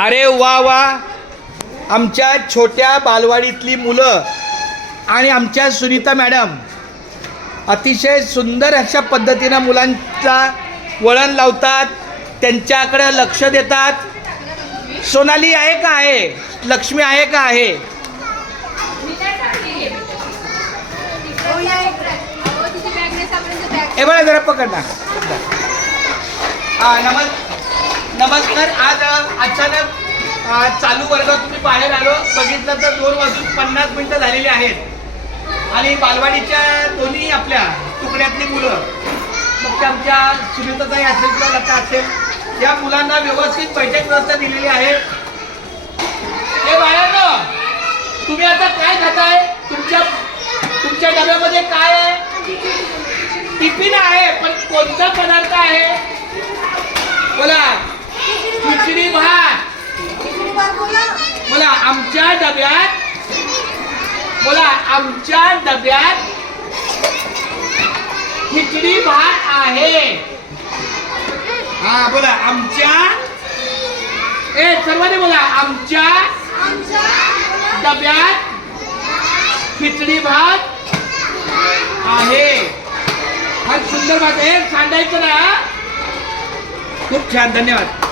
अरे वा वा, आमच्या छोट्या बालवाडीतली मुलं आणि आमच्या सुनीता मॅडम अतिशय सुंदर अशा पद्धतीनं मुलांचा वळण लावतात, त्यांच्याकडे लक्ष देतात. सोनाली आहे का आहे, लक्ष्मी आहे का आहे? हे बघा जरा पकड ना. नमस्कार. आज अचानक चालू वर्गात तुम्ही बाहेर आलो, बघितलं तर 2:50 झालेली आहेत आणि बालवाडीच्या दोन्ही आपल्या तुकड्यातली मुलं, मग आमच्या सुनीताताई असेल किंवा लता असेल, या मुलांना व्यवस्थित बैठक व्यवस्था दिलेली आहे. हे बाळांनो, तुम्ही आता काय खाताय? तुमच्या डब्यामध्ये काय आहे? टिफिन आहे, पण कोणता पदार्थ आहे? बोला. खिचडी भात. बोला. आमच्या डब्यात खिचडी भात आहे. हा बोला. सर्वांनी बोला. आमच्या डब्यात खिचडी भात आहे. हा सुंदर भात आहे, सांडायचं ना. खूप छान, धन्यवाद.